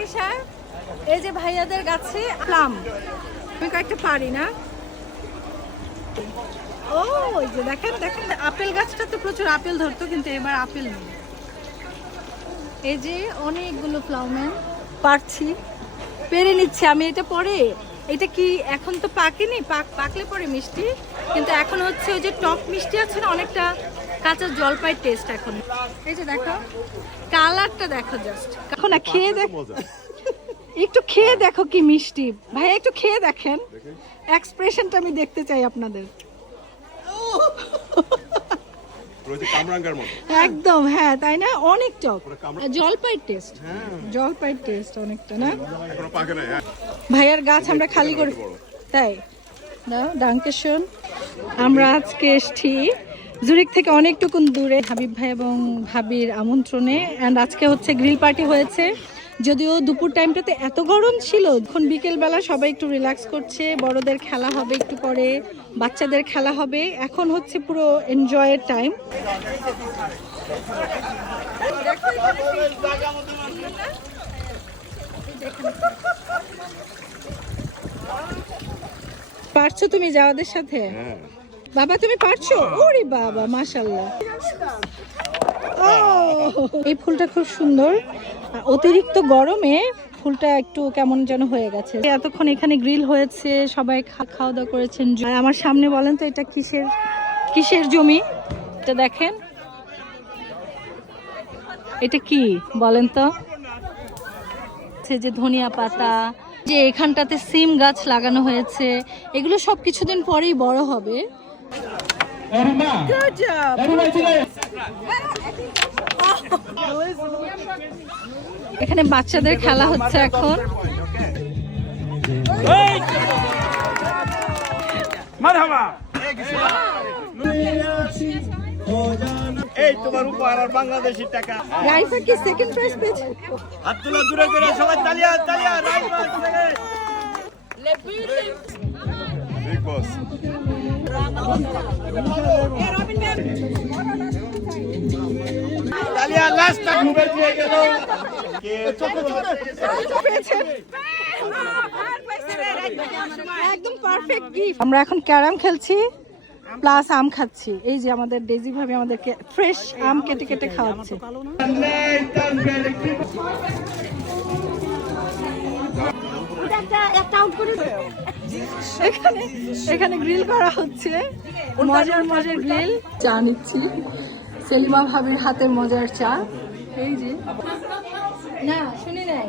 কিসা এই যে ভাইয়াদের গাছে প্লাম আমি কয়েকটা পারি না। ও ওই যে দেখেন দেখেন আপেল গাছটা তো প্রচুর আপেল ধরতো কিন্তু এবার আপেল নেই। এই যে অনেকগুলো প্লাউম্যান পারছি পেরে নিচ্ছে আমি। এটা পরে এটা কি এখন তো পাকেনি, পাকলে পরে মিষ্টি, কিন্তু এখন হচ্ছে ওই যে টক মিষ্টি আছে না অনেকটা কাঁচা জলপাই টেস্ট এখন। এই যে দেখো কালারটা দেখো জাস্ট, এখন না খেয়ে দেখো, একটু খেয়ে দেখো কি মিষ্টি। ভাই একটু খেয়ে দেখেন, এক্সপ্রেশনটা আমি দেখতে চাই আপনাদের। একদম হ্যাঁ তাই না, অনেক টক জলপাই টেস্ট, জলপাই টেস্ট অনেকটা না। ভাইয়ার গাছ আমরা খালি করে তাই না ডাঙ্কেশন। আমরা আজকে এসছি জুরিক থেকে অনেকটুকুন দূরে হাবিব ভাই এবং ভাবির আমন্ত্রণে, অ্যান্ড আজকে হচ্ছে গ্রিল পার্টি হয়েছে। যদিও দুপুর টাইমটাতে এত গরম ছিল, এখন বিকেলবেলা সবাই একটু রিল্যাক্স করছে, বড়দের খেলা হবে একটু পরে, বাচ্চাদের খেলা হবে, এখন হচ্ছে পুরো এনজয়ের টাইম। পারছো তুমি যাওয়াদের সাথে? বাবা তুমি পারছো? ওরে বাবা মাশাআল্লাহ। এই ফুলটা খুব সুন্দর, অতিরিক্ত গরমে ফুলটা একটু কেমন যেন হয়ে গেছে। এতক্ষণ এখানে গ্রিল হয়েছে, সবাই খাওয়া দাওয়া করেছেন। আর আমার সামনে বলেন তো এটা কিসের কিসের জমি? এটা দেখেন এটা কি বলেন তো? যে ধনিয়া পাতা, যে এখানটাতে সিম গাছ লাগানো হয়েছে, এগুলো সব কিছুদিন পরেই বড় হবে। Good job. এখানে বাচ্চাদের খেলা হচ্ছে এখন। এই তোমার উপহার আর বাংলাদেশি টাকা। রাইফা কি সেকেন্ড প্রাইজ পেয়েছে? হাত তোলা দূরে করে সবাই তালিয়া তালিয়া। রাইফা বিগ বস তালিয়া লাস্ট টাইম ঘুরে দিয়ে গেল কে ছোট পেয়েছে একদম পারফেক্ট গিফট। আমরা এখন ক্যারাম খেলছি প্লাস আম খাচ্ছি। এই যে আমাদের ডেজি ভাবি আমাদেরকে ফ্রেশ আম কেটে কেটে খাওয়াচ্ছে। এখানে গ্রিল করা হচ্ছে, মজার মজার গ্রিল। চা নিচ্ছি, সেলিমা ভাবির হাতে মজার চা। এই যে না শুনি নাই।